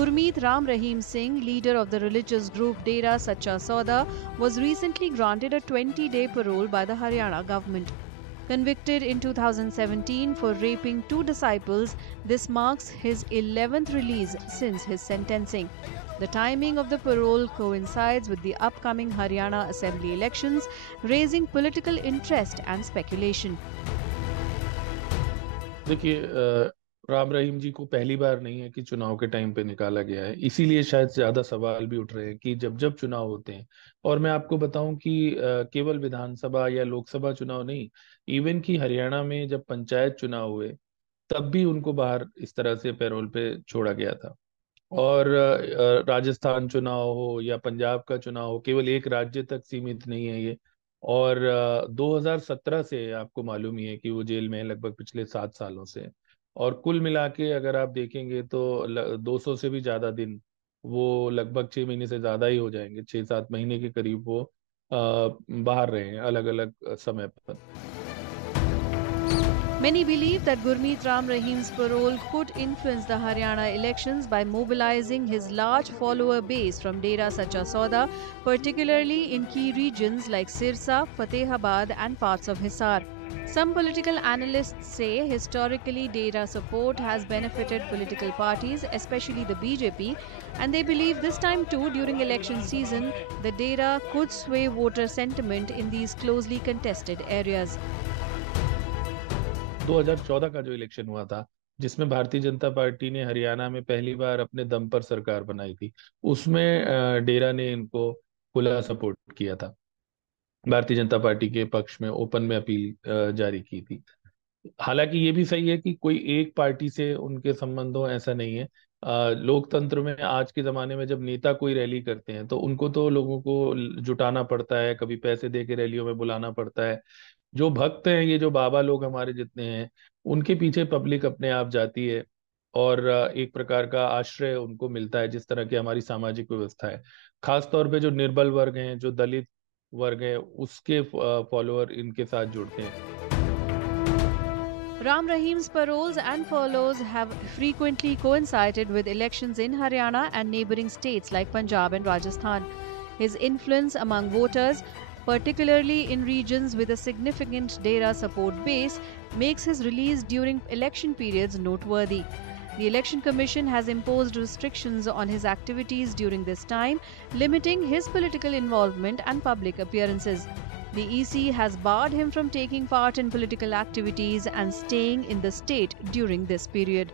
Gurmeet Ram Rahim Singh, leader of the religious group Dera Sacha Sauda, was recently granted a 20-day parole by the Haryana government. Convicted in 2017 for raping two disciples, this marks his 11th release since his sentencing. The timing of the parole coincides with the upcoming Haryana Assembly elections, raising political interest and speculation. देखिए, राम रहीम जी को पहली बार नहीं है कि चुनाव के time पे निकाला गया है, इसीलिए शायद ज्यादा सवाल भी उठ रहे हैं कि जब जब चुनाव होते हैं। और मैं आपको बताऊं कि केवल विधानसभा या लोकसभा चुनाव नहीं, इवन कि हरियाणा में जब पंचायत चुनाव हुए तब भी उनको बाहर इस तरह से पैरोल पे छोड़ा गया था। और राजस्थान चुनाव हो या पंजाब का चुनाव हो, केवल एक राज्य तक सीमित नहीं है ये। और 2017 से आपको मालूम ही है कि वो जेल में है, लगभग पिछले 7 सालों से। और कुल मिला के अगर आप देखेंगे तो 200 से भी ज्यादा दिन, वो लगभग 6 महीने से ज्यादा ही हो जाएंगे, 6-7 महीने के करीब वो बाहर रहे हैं अलग अलग समय पर। Many believe that Gurmeet Ram Rahim's parole could influence the Haryana elections by mobilizing his large follower base from Dera Sacha Sauda, particularly in key regions like Sirsa, Fatehabad, and parts of Hisar. Some political analysts say historically Dera support has benefited political parties, especially the BJP, and they believe this time too during election season the Dera could sway voter sentiment in these closely contested areas. 2014 का जो election हुआ था, जिसमें Bharatiya Janata party ने हरियाणा में पहली बार अपने दम पर सरकार बनाई थी, उसमें डेरा ने इनको खुला सपोर्ट किया था। भारतीय जनता पार्टी के पक्ष में ओपन में अपील जारी की थी। हालांकि ये भी सही है कि कोई एक पार्टी से उनके संबंध हो, ऐसा नहीं है। लोकतंत्र में आज के जमाने में जब नेता कोई रैली करते हैं तो उनको तो लोगों को जुटाना पड़ता है, कभी पैसे दे के रैलियों में बुलाना पड़ता है। जो भक्त हैं, ये जो बाबा लोग हमारे जितने हैं, उनके पीछे पब्लिक अपने आप जाती है। और एक प्रकार का आश्रय उनको मिलता है, जिस तरह की हमारी सामाजिक व्यवस्था है। खास तौर पे जो निर्बल वर्ग हैं, जो दलित वर्ग है, उसके फॉलोअर इनके साथ जुड़ते हैं। Ram Rahim's paroles and furloughs have frequently coincided with elections in Haryana and neighbouring states like Punjab and Rajasthan. His influence among voters, particularly in regions with a significant Dera support base, makes his release during election periods noteworthy. The Election Commission has imposed restrictions on his activities during this time, limiting his political involvement and public appearances. The EC has barred him from taking part in political activities and staying in the state during this period.